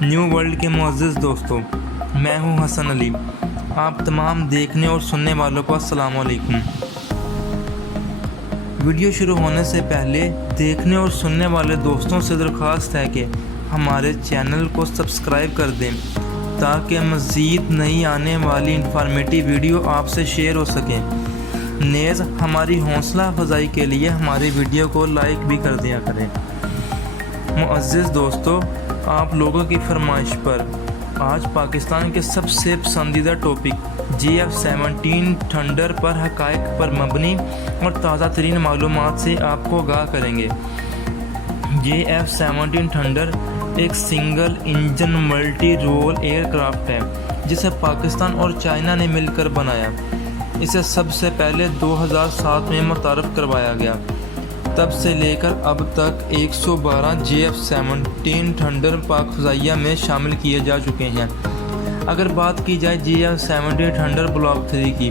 New world کے معزز دوستوں، میں ہوں حسن علی۔ آپ تمام دیکھنے اور سننے والوں کو السلام علیکم۔ ویڈیو شروع ہونے سے پہلے دیکھنے اور سننے والے دوستوں سے درخواست ہے کہ ہمارے چینل کو سبسکرائب کر دیں تاکہ مزید نئی آنے والی انفارمیٹیو ویڈیو آپ سے شیئر ہو سکیں۔ نیز ہماری حوصلہ افزائی کے لیے ہماری ویڈیو کو لائک بھی کر دیا کریں۔ معزز دوستو، آپ لوگوں کی فرمائش پر آج پاکستان کے سب سے پسندیدہ ٹاپک GF-17 تھنڈر پر حقائق پر مبنی اور تازہ ترین معلومات سے آپ کو آگاہ کریں گے۔ GF-17 تھنڈر ایک single engine multi role aircraft ہے جسے پاکستان اور چائنا نے مل کر بنایا۔ اسے سب سے پہلے 2007 میں متعارف کروایا گیا۔ تب سے لے کر اب تک 112 GF-17 تھنڈر پاک فضائیہ میں شامل کیے جا چکے ہیں۔ اگر بات کی جائے GF-17 تھنڈر بلاک 3 کی،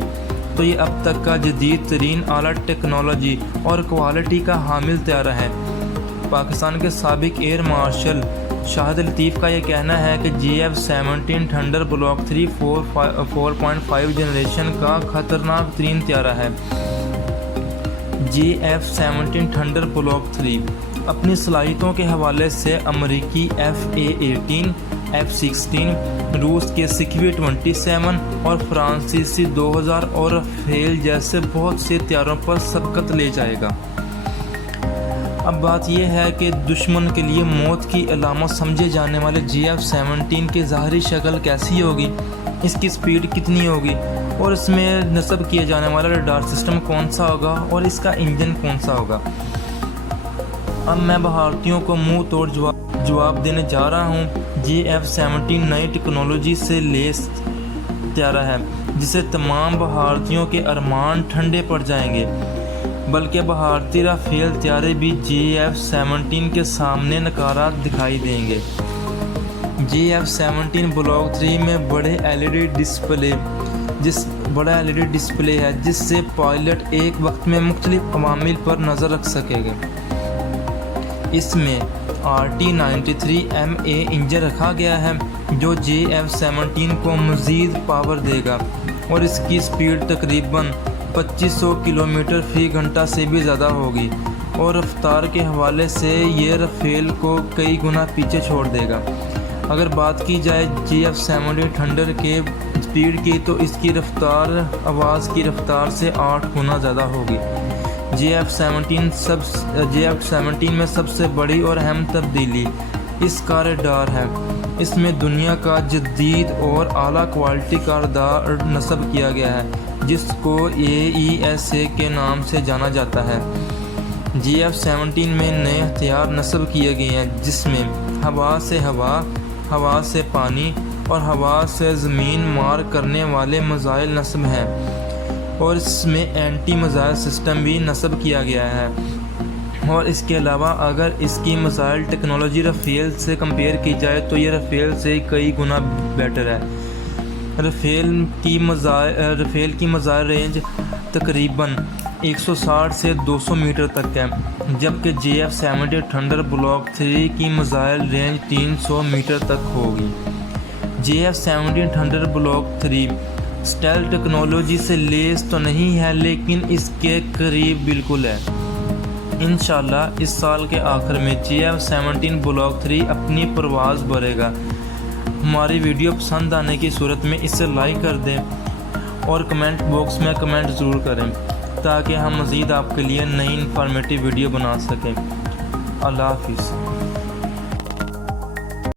تو یہ اب تک کا جدید ترین اعلیٰ ٹیکنالوجی اور کوالٹی کا حامل طیارہ ہے۔ پاکستان کے سابق ایئر مارشل شاہد لطیف کا یہ کہنا ہے کہ GF-17 تھنڈر بلاک 3 4.5 جنریشن کا خطرناک ترین طیارہ ہے۔ GF-17 تھنڈر بلاک 3 اپنی صلاحیتوں کے حوالے سے امریکی FA-18، F-16، روس کے CQ-27 اور فرانسیسی 2000 اور رافیل جیسے بہت سے طیاروں پر سبقت لے جائے گا۔ اب بات یہ ہے کہ دشمن کے لیے موت کی علامت سمجھے جانے والے GF-17 کی ظاہری شکل کیسی ہوگی، اس کی سپیڈ کتنی ہوگی اور اس میں نصب کیے جانے والا ریڈار سسٹم کون سا ہوگا اور اس کا انجن کون سا ہوگا۔ اب میں بھارتیوں کو منہ توڑ جواب دینے جا رہا ہوں۔ GF-17 نئی ٹیکنالوجی سے لیس طیارہ ہے جسے تمام بھارتیوں کے ارمان ٹھنڈے پڑ جائیں گے، بلکہ بھارتی رافیل طیارے بھی GF-17 کے سامنے نکارات دکھائی دیں گے۔ GF-17 بلاک 3 میں بڑے LED ڈسپلے ہے جس سے پائلٹ ایک وقت میں مختلف عوامل پر نظر رکھ سکے گا۔ اس میں RT-93MA انجن رکھا گیا ہے جو GF-17 کو مزید پاور دے گا اور اس کی سپیڈ تقریباً 2500 کلومیٹر فی گھنٹہ سے بھی زیادہ ہوگی، اور رفتار کے حوالے سے یہ رافیل کو کئی گنا پیچھے چھوڑ دے گا۔ اگر بات کی جائے GF-17 تھنڈر کے سپیڈ کی، تو اس کی رفتار آواز کی رفتار سے 8 گنا زیادہ ہوگی۔ GF-17 میں سب سے بڑی اور اہم تبدیلی اس کا ریڈار ہے۔ اس میں دنیا کا جدید اور اعلیٰ کوالٹی کا ریڈار نصب کیا گیا ہے جس کو AESA کے نام سے جانا جاتا ہے۔ GF-17 میں نئے ہتھیار نصب کیے گئے ہیں جس میں ہوا سے ہوا، ہوا سے پانی اور ہوا سے زمین مار کرنے والے میزائل نصب ہیں، اور اس میں اینٹی میزائل سسٹم بھی نصب کیا گیا ہے۔ اور اس کے علاوہ اگر اس کی میزائل ٹیکنالوجی رافیل سے کمپیئر کی جائے تو یہ رافیل سے کئی گنا بیٹر ہے۔ رافیل کی میزائل رینج تقریباً 160 سے 200 میٹر تک ہے، جبکہ GF-17 تھنڈر بلاک 3 کی میزائل رینج 300 میٹر تک ہوگی۔ GF-17 thunder block 3 stealth technology سے لیس تو نہیں ہے، لیکن اس کے قریب بالکل ہے۔ انشاءاللہ اس سال کے آخر میں GF-17 بلاک 3 اپنی پرواز بھرے گا۔ ہماری ویڈیو پسند آنے کی صورت میں اسے لائک کر دیں اور کمنٹ باکس میں کمنٹ ضرور کریں تاکہ ہم مزید آپ کے لیے نئی انفارمیٹیو ویڈیو بنا سکیں۔ اللہ حافظ۔